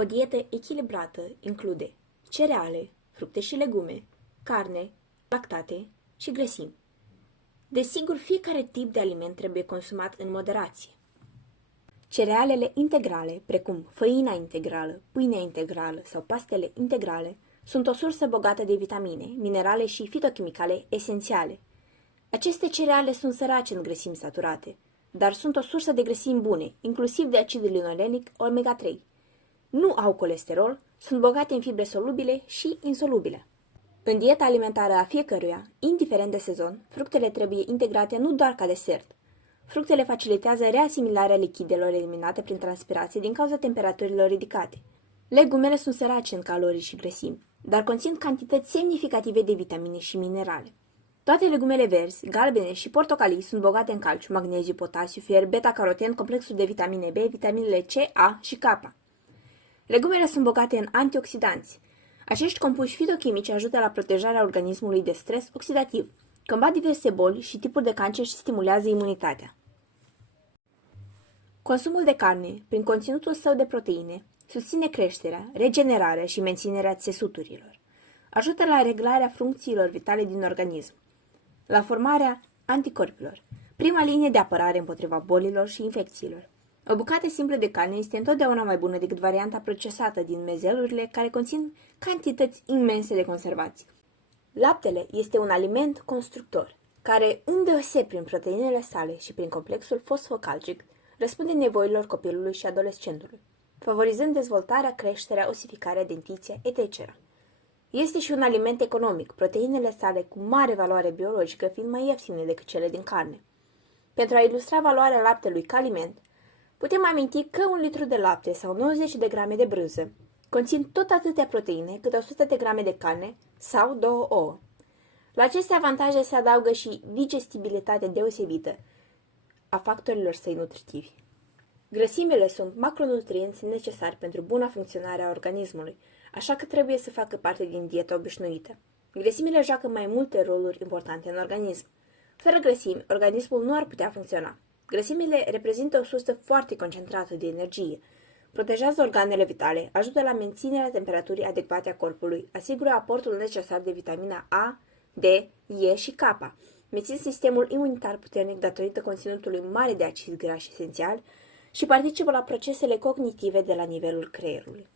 O dietă echilibrată include cereale, fructe și legume, carne, lactate și grăsimi. Desigur, fiecare tip de aliment trebuie consumat în moderație. Cerealele integrale, precum făina integrală, pâinea integrală sau pastele integrale, sunt o sursă bogată de vitamine, minerale și fitochimicale esențiale. Aceste cereale sunt sărace în grăsimi saturate, dar sunt o sursă de grăsimi bune, inclusiv de acid linolenic omega-3. Nu au colesterol, sunt bogate în fibre solubile și insolubile. În dieta alimentară a fiecăruia, indiferent de sezon, fructele trebuie integrate nu doar ca desert. Fructele facilitează reasimilarea lichidelor eliminate prin transpirație din cauza temperaturilor ridicate. Legumele sunt sărace în calorii și grăsimi, dar conțin cantități semnificative de vitamine și minerale. Toate legumele verzi, galbene și portocalii sunt bogate în calciu, magneziu, potasiu, fier, beta-caroten, complexul de vitamine B, vitaminele C, A și K. Legumele sunt bogate în antioxidanți. Acești compuși fitochimici ajută la protejarea organismului de stres oxidativ, combat diverse boli și tipuri de cancer și stimulează imunitatea. Consumul de carne, prin conținutul său de proteine, susține creșterea, regenerarea și menținerea țesuturilor. Ajută la reglarea funcțiilor vitale din organism, la formarea anticorpilor, prima linie de apărare împotriva bolilor și infecțiilor. O bucată simplă de carne este întotdeauna mai bună decât varianta procesată din mezelurile care conțin cantități imense de conservați. Laptele este un aliment constructor, care, îndeosebi prin proteinele sale și prin complexul fosfocalcic, răspunde nevoilor copilului și adolescentului, favorizând dezvoltarea, creșterea, osificarea, dentiția, etc. Este și un aliment economic, proteinele sale cu mare valoare biologică fiind mai ieftine decât cele din carne. Pentru a ilustra valoarea laptelui ca aliment, putem aminti că un litru de lapte sau 90 de grame de brânză conțin tot atâtea proteine cât 100 de grame de carne sau 2 ouă. La aceste avantaje se adaugă și digestibilitate deosebită a factorilor săi nutritivi. Grăsimile sunt macronutrienți necesari pentru buna funcționare a organismului, așa că trebuie să facă parte din dieta obișnuită. Grăsimile joacă mai multe roluri importante în organism. Fără grăsimi, organismul nu ar putea funcționa. Grăsimile reprezintă o sursă foarte concentrată de energie, protejează organele vitale, ajută la menținerea temperaturii adecvate a corpului, asigură aportul necesar de vitamina A, D, E și K, mențin sistemul imunitar puternic datorită conținutului mare de acizi grași esențiali și participă la procesele cognitive de la nivelul creierului.